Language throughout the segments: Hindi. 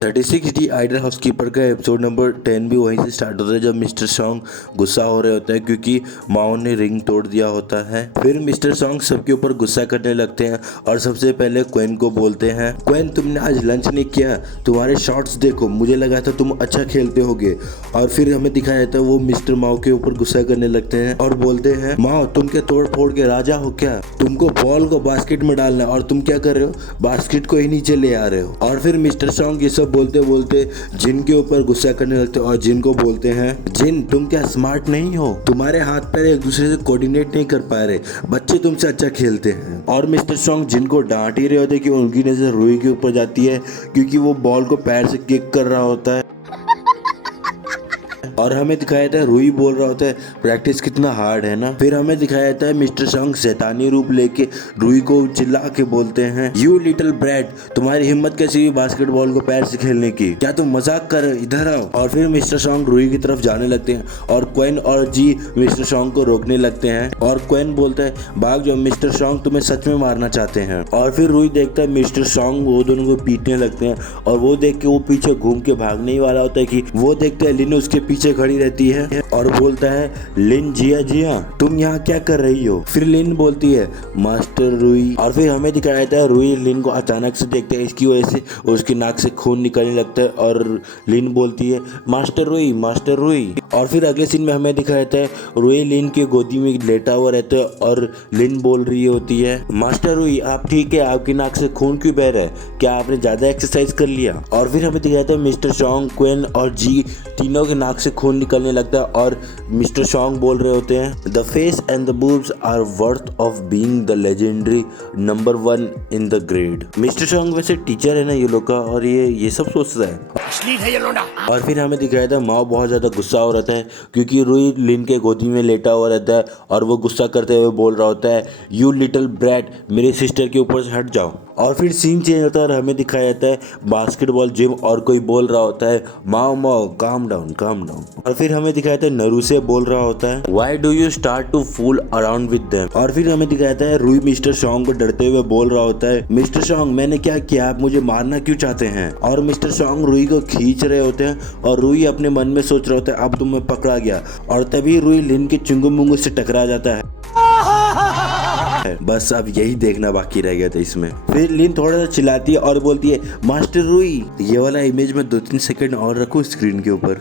36 आइडल हाउसकीपर का एपिसोड नंबर 10 भी वहीं से स्टार्ट होता है जब मिस्टर सॉन्ग गुस्सा हो रहे होता है क्योंकि माओ ने रिंग तोड़ दिया होता है। फिर मिस्टर सॉन्ग सबके ऊपर गुस्सा करने लगते हैं और सबसे पहले क्वेन को बोलते हैं, क्वेन तुमने आज लंच नहीं किया, तुम्हारे शॉट्स देखो, मुझे लगा था तुम अच्छा खेलते होगे। और फिर हमें दिखाया जाता है वो मिस्टर माओ के ऊपर गुस्सा करने लगते हैं और बोलते हैं, माओ तुम क्या तोड़ फोड़ के राजा हो क्या, तुमको बॉल को बास्केट में डालना और तुम क्या कर रहे हो, बास्केट को ही नीचे ले आ रहे हो। और फिर मिस्टर सॉन्ग ये सब बोलते बोलते जिन के ऊपर गुस्सा करने लगते और जिन को बोलते हैं, जिन तुम क्या स्मार्ट नहीं हो, तुम्हारे हाथ पैर एक दूसरे से कोऑर्डिनेट नहीं कर पा रहे, बच्चे तुमसे अच्छा खेलते हैं। और मिस्टर सॉन्ग जिनको डांट ही रहे होते कि उनकी नजर रूही के ऊपर जाती है क्योंकि वो बॉल को पैर से किक कर रहा होता है। और हमें दिखाया जाता है रूही बोल रहा होता है प्रैक्टिस कितना हार्ड है ना। फिर हमें दिखाया जाता है मिस्टर सॉन्ग शैतानी रूप लेके रूही को चिल्ला के बोलते हैं, यू लिटिल ब्रैट, तुम्हारी हिम्मत कैसी हुई बास्केटबॉल को पैर से खेलने की, क्या तुम मजाक कर रहे हो, इधर आओ। और फिर मिस्टर सॉन्ग रूही की तरफ जाने लगते हैं और क्वेन और जी मिस्टर सॉन्ग को रोकने लगते हैं और क्वेन बोलता है भाग जाओ, मिस्टर सॉन्ग तुम्हें सच में मारना चाहते हैं। और फिर रूही देखता है मिस्टर सॉन्ग वो दोनों को पीटने लगते हैं और वो देख के वो पीछे घूम के भागने ही वाला होता है कि वो देखते हैं लिन उसके पीछे खड़ी रहती है और बोलता है, लिन जिया तुम यहाँ क्या कर रही हो। फिर लिन बोलती है, मास्टर रूही। और फिर हमें दिखाया जाता है रूही लिन को अचानक से देखते हैं, इसकी वजह से उसकी नाक से खून निकलने लगता है और लिन बोलती है, मास्टर रूही मास्टर रूही। और फिर अगले सीन में हमें दिखाया जाता है रूही लिन के गोदी में लेटा हुआ रहता है और लिन बोल रही होती है, मास्टर रूही आप ठीक है, आपकी नाक से खून क्यों बह रहा है, क्या आपने ज्यादा एक्सरसाइज कर लिया। और फिर हमें दिखाया जाता है मिस्टर सॉन्ग, क्वेन और जी तीनों के नाक से खून निकलने लगता है और मिस्टर सॉन्ग बोल रहे होते हैं, the face and the boobs are worth of being the legendary number 1 in the grade. Mister song वैसे टीचर है ना ये लोग का और ये सब सोचता है। और फिर हमें दिखाया था माओ बहुत ज्यादा गुस्सा हो रहता है क्योंकि रूही लिन के गोदी में लेटा हुआ रहता है और वो गुस्सा करते हुए बोल रहा होता है, यू लिटिल ब्रैट, मेरे सिस्टर के ऊपर से हट जाओ। और फिर सीन चेंज होता है और हमें दिखाया जाता है बास्केटबॉल जिम और कोई बोल रहा होता है, माओ माओ काम डाउन काम डाउन। और फिर हमें दिखाया जाता है नरूसे बोल रहा होता है, why do you start to fool around with them. और फिर हमें दिखाया जाता है रूही मिस्टर सॉन्ग को डरते हुए बोल रहा होता है, मिस्टर सॉन्ग मैंने क्या किया, आप मुझे मारना क्यों चाहते हैं। और मिस्टर सॉन्ग रूही को खींच रहे होते हैं और रूही अपने मन में सोच रहा होता है अब तुम्हें पकड़ा गया। और तभी रूही लिन के चुंगू मुंगू से टकरा जाता है। बस अब यही देखना बाकी रह गया था इसमें। फिर लिन थोड़ा सा चिल्लाती है और बोलती है, मास्टर रूही। ये वाला इमेज में 2-3 सेकंड और रखो स्क्रीन के ऊपर।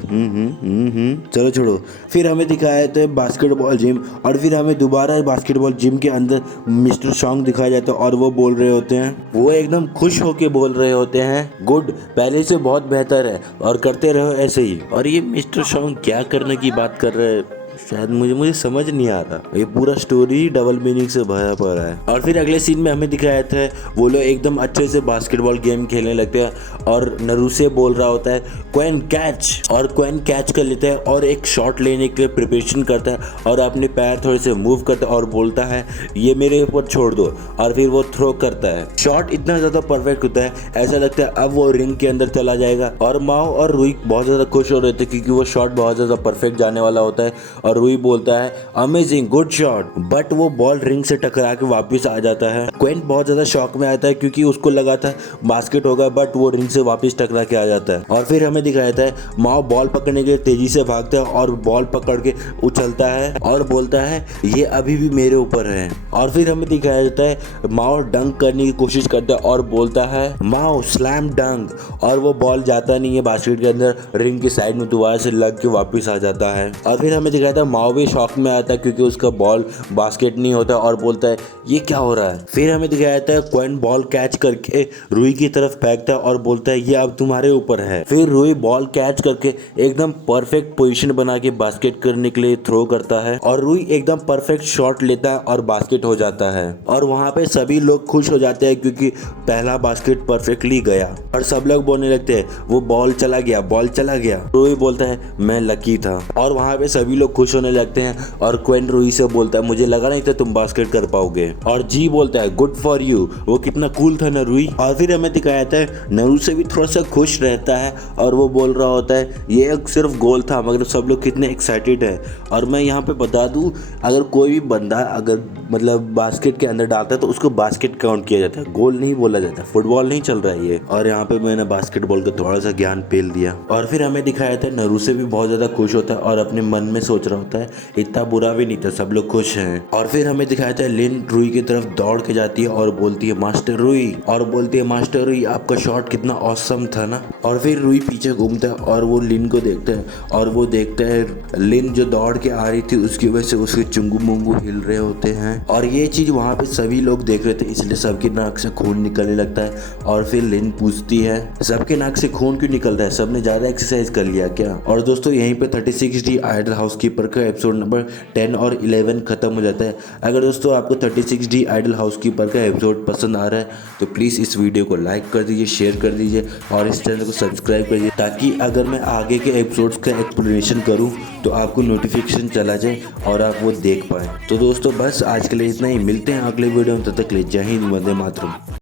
चलो छोड़ो। फिर हमें दिखाया जाता है बास्केटबॉल जिम और फिर हमें दोबारा बास्केटबॉल जिम के अंदर मिस्टर सॉन्ग दिखाया जाता है और वो बोल रहे होते हैं, वो एकदम खुश होके बोल रहे होते हैं, गुड, पहले से बहुत बेहतर है और करते रहो ऐसे ही। और ये मिस्टर सॉन्ग क्या करने की बात कर रहे हैं शायद मुझे समझ नहीं आ रहा, ये पूरा स्टोरी डबल मीनिंग से भरा पड़ा है। और फिर अगले सीन में हमें दिखाया था वो लोग एकदम अच्छे से बास्केटबॉल गेम खेलने लगते हैं और नरूसे बोल रहा होता है, क्वेन कैच। और क्वेन कैच कर लेता है और एक शॉट लेने के लिए प्रिपरेशन करता है और अपने पैर थोड़े से मूव करता है और बोलता है, ये मेरे ऊपर छोड़ दो। और फिर वो थ्रो करता है, शॉट इतना ज्यादा परफेक्ट होता है ऐसा लगता है अब वो रिंग के अंदर चला जाएगा। और माओ और रूही बहुत ज्यादा खुश हो रहे थे क्योंकि वो शॉट बहुत ज्यादा परफेक्ट जाने वाला होता है। और रूही बोलता है, अमेजिंग गुड शॉट, बट वो बॉल रिंग से टकरा के वापस आ जाता है। क्वेन बहुत ज्यादा शॉक में आता है क्योंकि उसको लगा था बास्केट होगा बट वो रिंग से वापस टकरा के आ जाता है। और फिर हमें दिखाया जाता है माओ बॉल पकड़ने के लिए तेजी से भागता है और बॉल पकड़ के उछलता है और बोलता है, ये अभी भी मेरे ऊपर है। और फिर हमें दिखाया जाता है माओ डंक करने की कोशिश करता है और बोलता है, माओ स्लैम डंक। और वो बॉल जाता नहीं है बास्केट के अंदर, रिंग की साइड में दोबारा से लग के वापस आ जाता है। और फिर हमें दिखाया था माओ भी शॉक में आता है क्योंकि उसका बॉल बास्केट नहीं होता और बोलता है, ये क्या हो रहा है। फिर हमें दिखाया जाता है क्वेन बॉल कैच करके रूही की तरफ फेंकता है और बोलता है, ये अब तुम्हारे ऊपर है। फिर रूही बॉल कैच करके एकदम परफेक्ट पोजीशन बना के बास्केट करने के लिए थ्रो करता है और रूही एकदम परफेक्ट शॉट लेता है और बास्केट हो जाता है। और वहाँ पे सभी लोग खुश हो जाते हैं क्योंकि पहला बास्केट परफेक्टली गया और सब लोग बोलने लगते हैं, वो बॉल चला गया बॉल चला गया। रूही बोलता है, मैं लकी था। और वहाँ पे सभी लोग खुश होने लगते हैं और क्वेन रूही से बोलता है, मुझे लगा नहीं था तुम बास्केट कर पाओगे। और जी बोलता है, गुड फॉर यू, वो कितना कूल था ना रूही। और फिर हमें दिखाया था नरूसे भी थोड़ा सा खुश रहता है और वो बोल रहा होता है, ये एक सिर्फ गोल था मगर सब लोग कितने एक्साइटेड है। और मैं यहाँ पे बता दूं, अगर कोई भी बंदा अगर मतलब बास्केट के अंदर डालता है तो उसको बास्केट काउंट किया जाता है, गोल नहीं बोला जाता। फुटबॉल नहीं चल रहा है ये। और यहाँ पे मैंने बास्केटबॉल का थोड़ा सा ज्ञान पेल दिया। और फिर हमें दिखाया था नरूसे भी बहुत ज्यादा खुश होता है और अपने मन में सोच रहा होता है इतना बुरा भी नहीं था, सब लोग खुश हैं। और फिर हमें दिखाया था लिन रुई की तरफ दौड़ के जाती है और बोलती है मास्टर रुई, और बोलती है मास्टर रुई आपका शॉट कितना ऑसम था ना। और फिर रुई पीछे घूमता है और वो लिन को देखता है और वो देखता है लिन जो दौड़ के आ रही थी उसकी वजह से उसके चुंगू मुंगू हिल रहे होते हैं। और ये चीज वहाँ पे सभी लोग देख रहे थे, इसलिए सबकी नाक से खून निकलने लगता है। और फिर लिन पूछती है सबके नाक से खून क्यों निकल रहा है, सबने ज्यादा एक्सरसाइज कर लिया क्या। और दोस्तों यहीं पे 36D आइडल हाउसकीपर का एपिसोड नंबर 10 और 11 खत्म हो जाता है। अगर दोस्तों आपको 36D आइडल हाउसकीपर का एपिसोड पसंद आ रहा है तो प्लीज इस वीडियो को लाइक कर दीजिए, शेयर कर दीजिए और इस चैनल को सब्सक्राइब कर दीजिए, ताकि अगर मैं आगे के एपिसोड्स का एक्सप्लेनेशन करूं तो आपको नोटिफिकेशन चला जाए और आप वो देख पाए। तो दोस्तों बस आज के लिए इतना ही, मिलते हैं अगले वीडियो में, तब तक के लिए जय हिंद, वंदे मातरम।